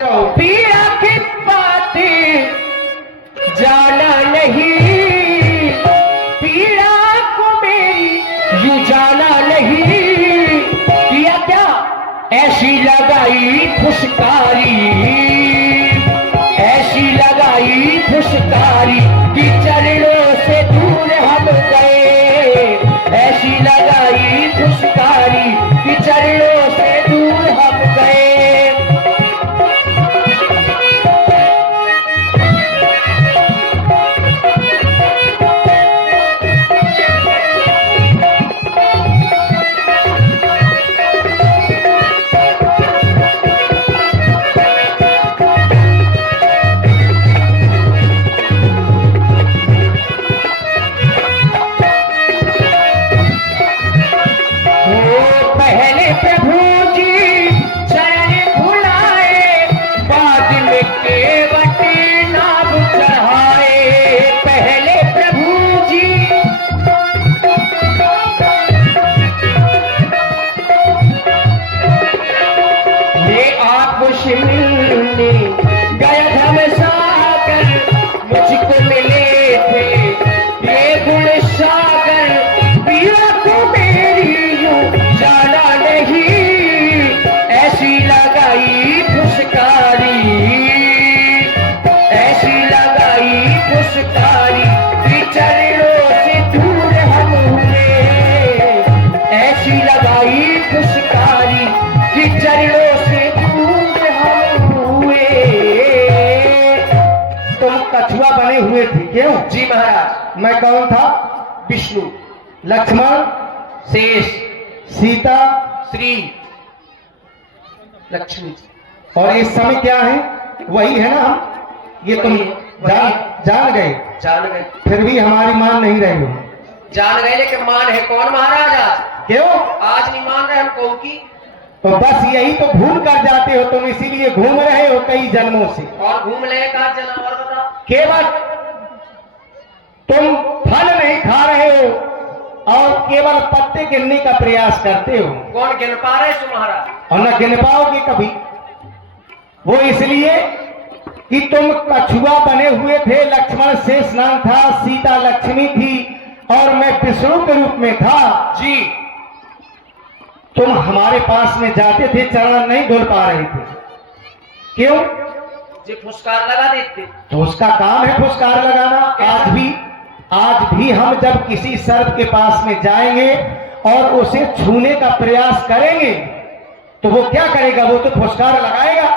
पीड़ा की बातें जाना नहीं, पीड़ा को मेरी यूं जाना नहीं। किया क्या ऐसी लगाई फुसकारी, ऐसी लगाई फुसकारी कि चरणों से दूर हम गए। ऐसी लगाई फुसकारी कि चरणों से दूर हम गए। गया धम सागर मुझको मिले थे ये गुण सागर, पीड़ा को मेरी यूं जाना नहीं। ऐसी लगाई फुसकारी, ऐसी लगाई फुसकारी कि चरणों से दूर हम हुए। ऐसी लगाई फुसकारी कि चरणों से कछुआ बने हुए थे। क्यों? जी महाराज। मैं कौन था? विष्णु, लक्ष्मण, शेष, सीता, श्री, लक्ष्मी। और इस समय क्या है? वही है ना हम। ये तुम जान गए? जान गए। फिर भी हमारी मान नहीं रही हो। जान गए लेकिन मान है कौन महाराज आज? क्यों आज नहीं मान रहे हम कौन की? तो बस यही तो भूल कर जाते हो तुम, इसीलिए घूम रहे हो कई जन्मों से। और घूम ले का जन्म और बता। केवल तुम फल नहीं खा रहे हो और केवल पत्ते गिनने का प्रयास करते हो। कौन गिन पा रहे तुम्हारा? और न गिन पाओगे कभी। वो इसलिए कि तुम कछुआ बने हुए थे, लक्ष्मण शेष नाम था, सीता लक्ष्मी थी और मैं विष्णु के रूप में था। जी। तुम हमारे पास में जाते थे, चरण नहीं धुल पा रहे थे। क्यों? जी फुसकार लगा देते। तो उसका काम है फुसकार लगाना। आज भी हम जब किसी सर्प के पास में जाएंगे और उसे छूने का प्रयास करेंगे तो वो क्या करेगा? वो तो फुसकार लगाएगा।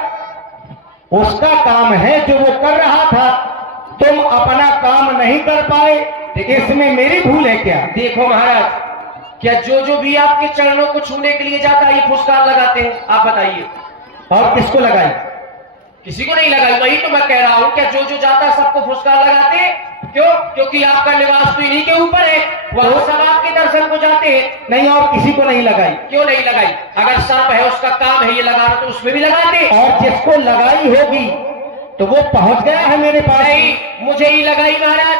उसका काम है जो वो कर रहा था। तुम अपना काम नहीं कर पाए, इसमें मेरी भूल है क्या? देखो महाराज, क्या जो भी आपके चरणों को छूने के लिए जाता है ये फुसकार लगाते हैं? आप बताइए। और किसको लगाई? किसी को नहीं लगाई। वही तो मैं कह रहा हूँ, क्या जो जाता है सबको फुसकार लगाते हैं? क्यों? क्योंकि आपका निवास तो इन्हीं के ऊपर है, वहां सब आपके दर्शन को जाते हैं। नहीं, और किसी को नहीं लगाई। क्यों नहीं लगाई? अगर सर्प है उसका काम है ये लगाना, तो उसमें भी लगाते। और जिसको लगाई होगी तो वो पहुंच गया है मेरे पास। नहीं, मुझे ही लगाई महाराज।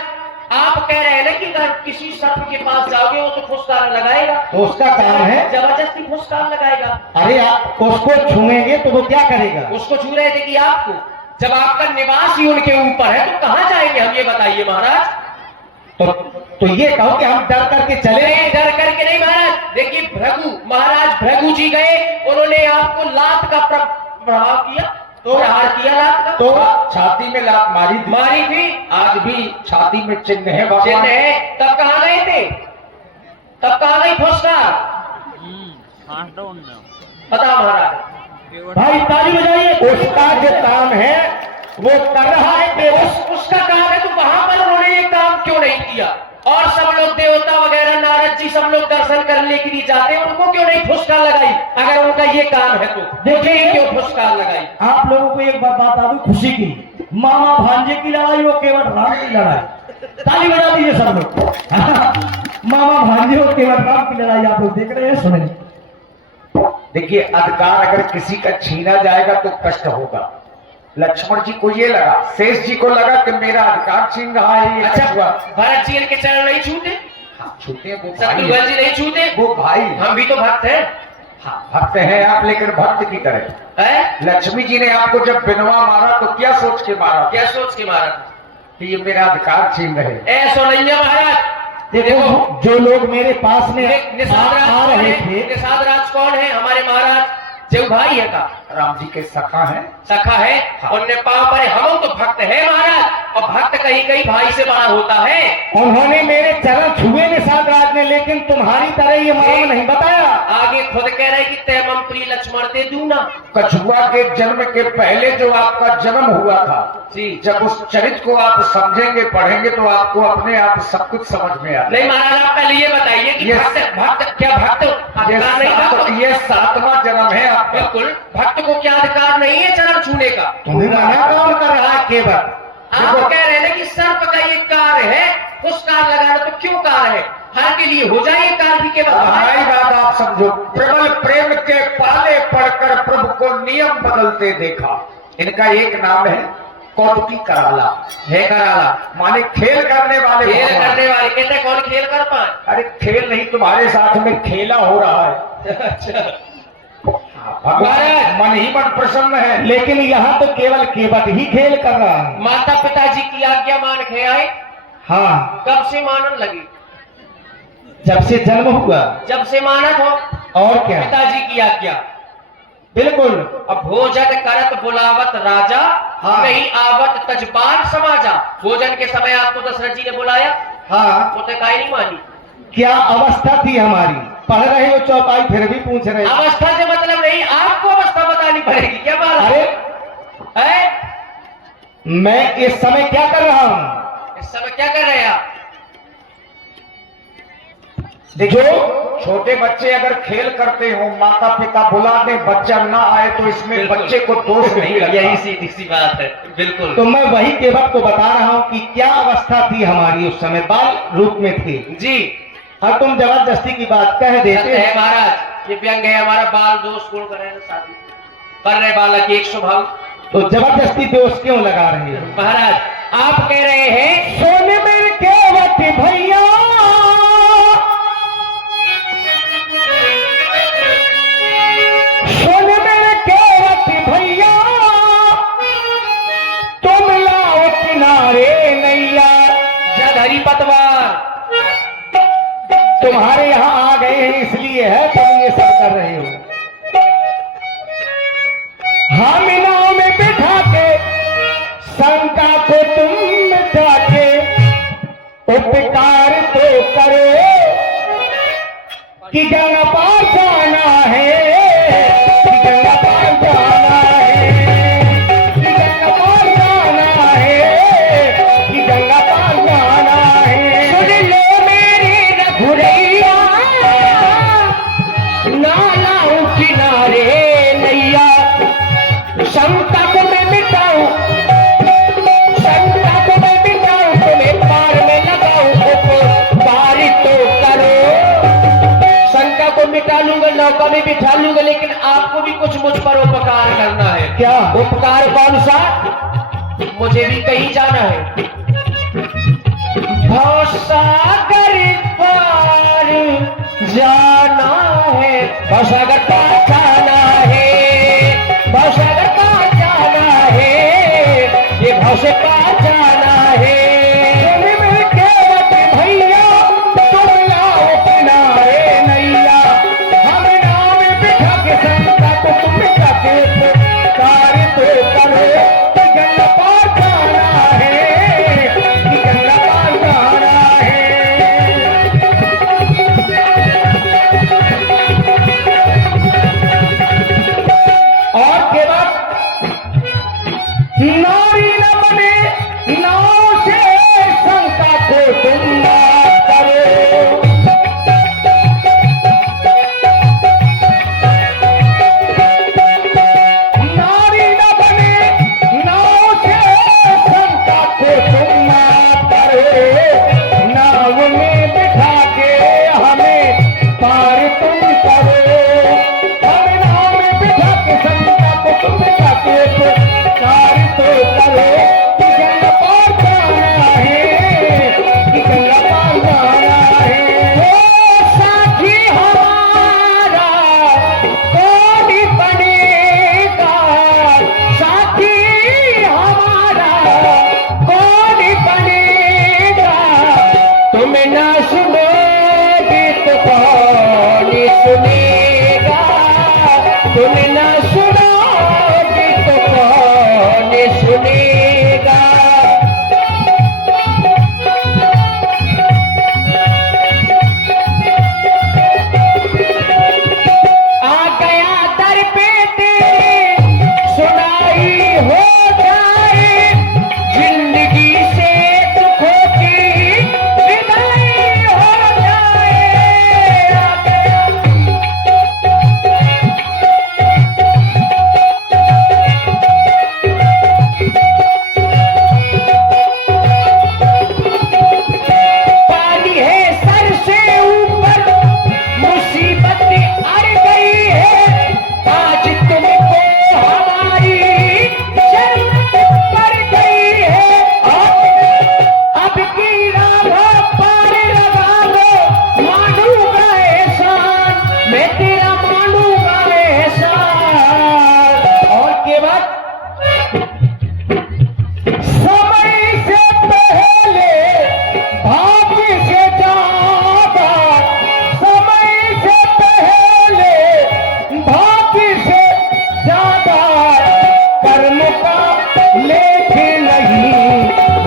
आप कह रहे हैं ना कि अगर किसी सर्प के पास जाओगे वो तो फुसकार लगाएगा। तो उसका काम है जबरदस्ती फुसकार लगाएगा। अरे आप उसको छूएंगे तो वो क्या करेगा? उसको छू रहे थे कि आपको? जब आपका निवास ही उनके ऊपर है तो कहां जाएंगे हम, ये बताइए महाराज। तो ये कहो कि हम डर करके चले? नहीं, डर करके नहीं महाराज। देखिए भृगु, महाराज भृगु जी गए, उन्होंने आपको लात का प्रभाव किया, तो प्रहार किया लात का। तो छाती में लात मारी थी। आज भी छाती में चिन्ह है, चिन्ह है। तब कहाँ गए थे? तब कहाँ गई फुसकार? बता महाराज। भाई ताली बजाइए। उसका जो काम है वो कर रहा है। उसका काम है तो वहां पर उन्होंने ये काम क्यों नहीं किया? और सब लोग देवता वगैरह, नारद जी सब लोग दर्शन करने के लिए जाते हैं, उनको क्यों नहीं फुसकार लगाई? अगर उनका ये काम है तो देखिए क्यों फुसकार लगाई। आप लोगों को एक बात बता दूं खुशी की, मामा भांजे की लड़ाई और केवट राम की लड़ाई। ताली बजा दीजिए सब लोग। मामा भांजे और केवट राम की लड़ाई आप लोग देख रहे हैं, सुने। देखिए अधिकार अगर किसी का छीना जाएगा तो कष्ट होगा। लक्ष्मण जी को ये लगा, शेष जी को लगा कि मेरा अधिकार छीन रहा है। अच्छा, भरत जी इनके चरण नहीं छूते? हाँ छूते हैं। शत्रुघ्न जी नहीं छूते? वो भाई, हम भी तो भक्त हैं। हाँ, भक्त हैं आप, लेकिन भक्त की तरह है। लक्ष्मी जी ने आपको जब बिनवा मारा तो क्या सोच के मारा? क्या सोच के मारा कि ये मेरा अधिकार छीन रहे। ऐसा नहीं है महाराज। देखो जो लोग मेरे पास में निषाद आ रहे थे, निषाद राज कौन है? हमारे महाराज देव भाई है का राम जी के सखा हैं। सखा है। हाँ। उनने पाँव पड़े, हम तो भक्त है महाराज, और भक्त कहीं कहीं भाई से बड़ा होता है। उन्होंने मेरे चरण छुए निषाद राज ने, लेकिन तुम्हारी तरह ये मर्म नहीं बताया। आगे खुद कह रहे कि तय मम प्रिय लक्ष्मण दे दूं ना। कछुआ के जन्म के पहले जो आपका जन्म हुआ था जी, जब उस चरित्र को आप समझेंगे पढ़ेंगे तो आपको अपने आप सब कुछ समझ में आ नहीं महाराज आप पहले ये बताइए कि भक्त क्या भक्त अधिकार नहीं था? ये 7वां जन्म है आपका। बिल्कुल, भक्त को क्या अधिकार नहीं है चरण छूने का? तुम्हें मना कौन कर रहा है? केवल आप कह रहे हैं कि सर्प का ये कार्य है, उस कार्य लगाना तो क्यों कार्य है? हर के लिए हो जाए कार्य भी केवल। हमारी बात आप समझो। प्रबल प्रेम के पाले पड़कर प्रभु को नियम बदलते देखा। इनका एक नाम है कौतुकी कराला। है कराला माने खेल करने वाले। खेल करने वाले कहते कौन खेल कर पाए? अरे खेल नहीं, तुम्हारे साथ में खेला हो रहा है। अच्छा भगवान मन ही मन प्रसन्न है, लेकिन यहाँ तो केवल केवट ही खेल कर रहा है। माता पिताजी की आज्ञा मान के आए। हाँ, कब से मानन लगी? जब से जन्म हुआ। जब से मानत हो। और क्या? पिताजी की आज्ञा बिल्कुल। अब भोजन करत बुलावत राजा, हाँ। नहीं आवत तजपान समाजा। भोजन के समय आपको दशरथ जी ने बुलाया, हाँ, वो तो काहे नहीं मानी? क्या अवस्था थी हमारी? पढ़ रहे हो चौपाई फिर भी पूछ रहे हो। अवस्था से मतलब नहीं, आपको अवस्था बतानी पड़ेगी। क्या बात अरे है? मैं इस समय क्या कर रहा हूँ? इस समय क्या कर रहे हैं आप? देखो छोटे बच्चे अगर खेल करते हो, माता पिता बुला दे, बच्चा ना आए तो इसमें बच्चे को दोष नहीं लगता। यही सीधी सी बात है। बिल्कुल। तो मैं वही केवट को बता रहा हूँ कि क्या अवस्था थी हमारी उस समय, बाल रूप में थे जी। हाँ, तुम जबरदस्ती की बात कह देते है महाराज, ये व्यंग है हमारा। बाल दोष गुण करें शादी कर रहे बालक एक स्वभाव, तो जबरदस्ती दोष क्यों लगा रहे हो? महाराज आप कह रहे हैं सोने में केवट भैया, सोने में केवट भैया, तुम लाओ किनारे नैया। जधरी पतवार तुम्हारे यहाँ आ गए हैं इसलिए है तुम ये सब कर रहे हो। हम नाव में बिठा के शंका को तुम मिटा के उपकार तो करो कि गंगा पार जाना है, कि गंगा पार जाना है, कि गंगा पार जाना है, कि गंगा पार जाना है। सुन लो मेरी रघुरैया, ना लाऊं किनारे नैया। शंका को मैं मिटाऊं, शंका को मैं मिटाऊं, तुम्हें पार में लगाऊं, उपकार तो करो। शंका को मिटा लूंगा, नौका में बिठा लूंगा, लेकिन आपको भी कुछ मुझ पर उपकार करना है। क्या उपकार? कौन सा? मुझे भी कहीं जाना है। भवसागर पार जाना है, भवसागर पार जाना है, भवसागर पार जाना है, ये भव से पार जाना है। मेरे केवट भैया, तुम लाओ किनारे नैया। हम नाव में बिठा के शंका को तुम मिटा के कार्य तो करो, कि गंगा पार जाना है, कि गंगा पार जाना है। और केवट नारी न बने, नाव से शंका को तुम ना करो। नारी न बने, नाव से शंका को तुम ना करो। नाव में बिठा के हमें पार तुम करो। हम नाव में बिठा के शंका को तुम मिटा के पार तो हो जाए, जिंदगी से दुखों की विदाई हो जाए। पानी है सर से ऊपर, मुसीबत अड़ गई है, आज तुमको हमारी शर्म पड़ गई है। अब की राह पार लगा लो, मानूंगा एहसान, मैं तेरा मानूंगा एहसान। और के बाद समय से पहले भाग्य से ज्यादा, समय से पहले भाग्य से ज्यादा, कर्म का लेख नहीं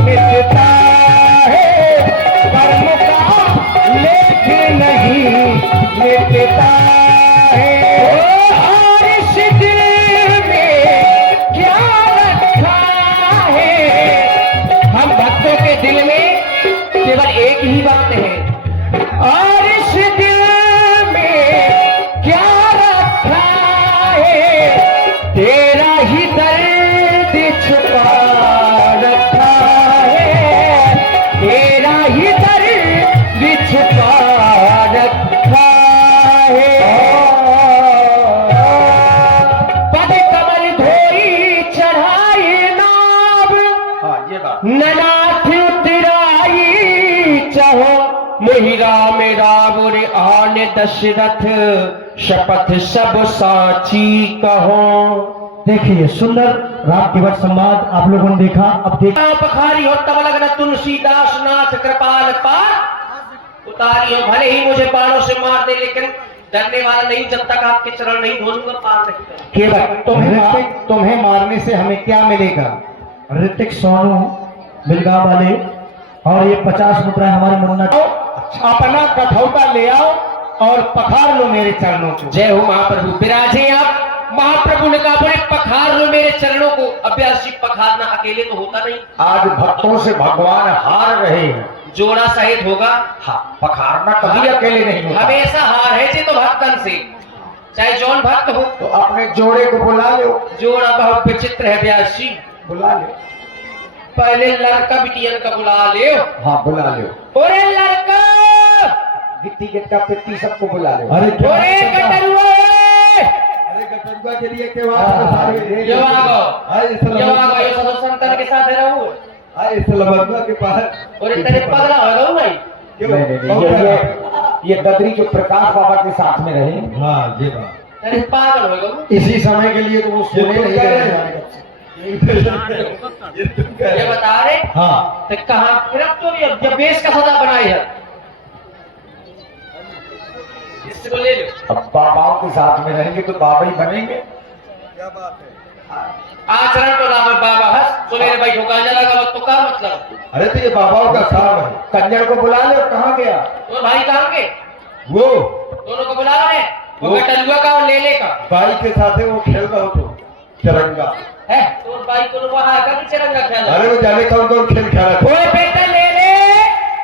मिटता है, कर्म का लेख नहीं मिटता है। और इस दिल में क्या रखा है, हम भक्तों के दिल में केवल एक ही बात है, और इस दिल में क्या रखा है, तेरा ही दर्द छुपा रखा है, तेरा ही दर्द छुपा रखा है। पद कमल धोई चढ़ाई नाव, हाँ ये बात। ननाथ उतराई चाहो, मोहिरा मेरा बुरे आन दशरथ, शपथ सब साची कहो। देखिए सुंदर राम केवट संवाद आप लोगों ने देखा। अब देखा पखारी हो तब लगना तुलसीदास नाथ कृपाल पार उतारी हो, भले ही मुझे बाणों से मार दे, लेकिन डरने वाला नहीं जब तक आपके चरण नहीं धोलूंगा, पार नहीं करूंगा। केवट तुम्हें मारने से हमें क्या मिलेगा? ऋतिक, सोनू, बिलगांव वाले और ये 50 मुद्राएं हमारे मुन्ना। अपना कठौता ले आओ और पखार लो मेरे चरणों को। जय हो महाप्रभु, विराजे आप। महाप्रभु ने कहा बोले पखार लो मेरे चरणों को। अभ्यास जी पखारना अकेले तो होता नहीं, आज भक्तों से भगवान हार रहे हैं। जोड़ा सहित होगा। हाँ, पखारना कभी अकेले नहीं होता। हमेशा हार है जी तो भक्तन से, चाहे जौन भक्त हो। तो अपने जोड़े को बुला लो। जोड़ा बहुत विचित्र है व्यास जी, बुला लो। पहले लड़का बिटियन का बुला ले। हाँ बुला लो। ओरे लड़का, गिट्टी गिट्टा पिट्टी सबको बुला लो। अरे ओरे कटरुआ, अरे गटरुआ के लिए के बाद ये सब संतन के साथ रहूं। के पास। और तेरे पगला हो गया भाई। ये गदरी जो प्रकाश बाबा के साथ में रहे। हाँ ये बात, तेरे पागल हो गया। इसी समय के लिए तो वो सोने नहीं रहे। ये बता रहे हाँ तो कहाँ फिर अब तो जब बेस का सजा बनाई है, इसको ले लो। अब बाबाओं के साथ में रहेंगे तो बाबा ही बनेंगे। क्या बात है? आचरण तो नाम है बाबा हंस तो मेरे भाई को गांजा लगा तो क्या मतलब? अरे तो ये बाबाओं का काम है। कन्या को बुला लो। कहाँ गया तो भाई कहाँ के वो? दोनों को बुला रहे, वो कटलुआ का और लेले का भाई के साथ है, वो खेल रहा हो तो चरंगा है। तो भाई को वहां का भी चरंगा खेला। अरे वो जाने कौन कौन खेल खेला था। ओए बेटा ले ले,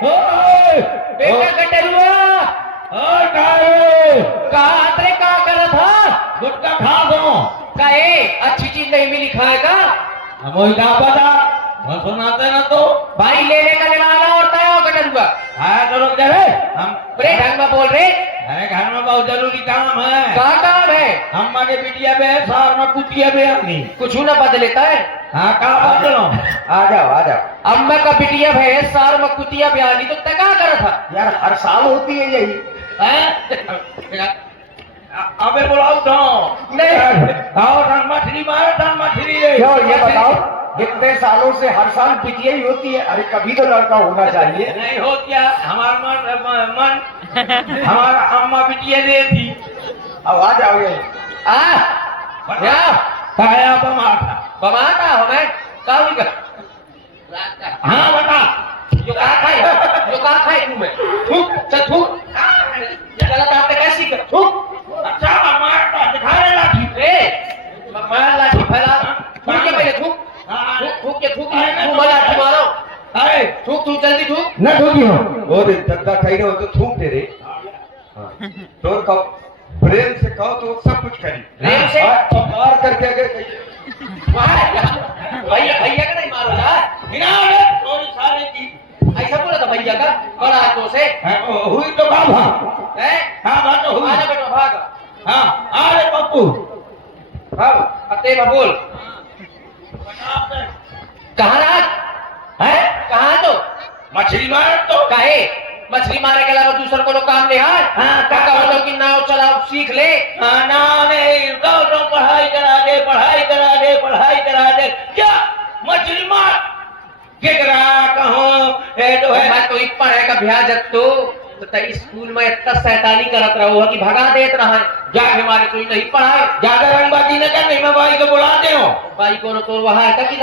ओए बेटा कटलुआ, और काहे कहा तेरे का कर था? गुटका खा दो। कहे अच्छी चीज नहीं मिली खाएगा। हम क्या पता, हम सुनाते ना तो भाई लेने का लेना और तय कटलुआ। आया करो जरे हम। बड़े ढंग में बोल रहे। अरे घर में बहुत जरूरी काम है। क्या काम है? हम माने बिटिया बे सार में कुटिया बे अपनी। कुछ न बदलेता है। हाँ कहा बदलो। आ जाओ आ जाओ। अम्मा का बिटिया है, सार में कुतिया बयानी तो तय क्या करा था? यार हर साल होती है यही। अबे बुलाओ तो नहीं आओ रंग मछली मारो, रंग मछली ले। क्यों ये बताओ, इतने सालों से हर साल बिटिया ही होती है। अरे कभी तो लड़का होना चाहिए। नहीं हो क्या हमारा मन हमारा अम्मा बिटिया दे थी। अब आ जाओ ये। खाया बमाता बमाता हो मैं काली का। हाँ बता जो कहा खाए तू मैं थूक चल थूक। गलत आपने कैसी कर थूक। अच्छा मारता दिखा रहे लाठी मार लाठी फैला थूक के पहले थूक। थूक थूक जल्दी थूक। न ठोकी हो वो रे दद्दा कही रहे हो तो थूक दे रे। हाँ। तो कहो प्रेम से कहो तो सब कुछ करी। प्रेम से? हाँ, तो मार करके अगर कही भैया भैया का नहीं मारो यार, बिना थोड़ी सारी चीज ऐसा बोला था भैया का बड़ा हाथों से हुई तो बाबा। है। हाँ बात तो हुई। आजा बेटा भाग। हाँ अरे पप्पू अब अते बोल कहाँ रात है, कहाँ तो मछली मार तो काहे मछली मारे के अलावा दूसरा कोनो काम नहीं है। हाँ, काका बोलो कि नाव चलाओ सीख ले। ना नहीं तो पढ़ाई करा दे पढ़ाई करा दे पढ़ाई करा दे क्या मछली मार केकरा कहो ए तो है। मैं तो एक पढ़े का भ्याजत तो तई स्कूल में इतना शैतानी करत रहो कि भगा देत रहा है। जाके मारे कोई नहीं पढ़ाए ज्यादा रंगबाजी न कर नहीं मैं भाई को बुला दे हो। भाई को तो वहां है कि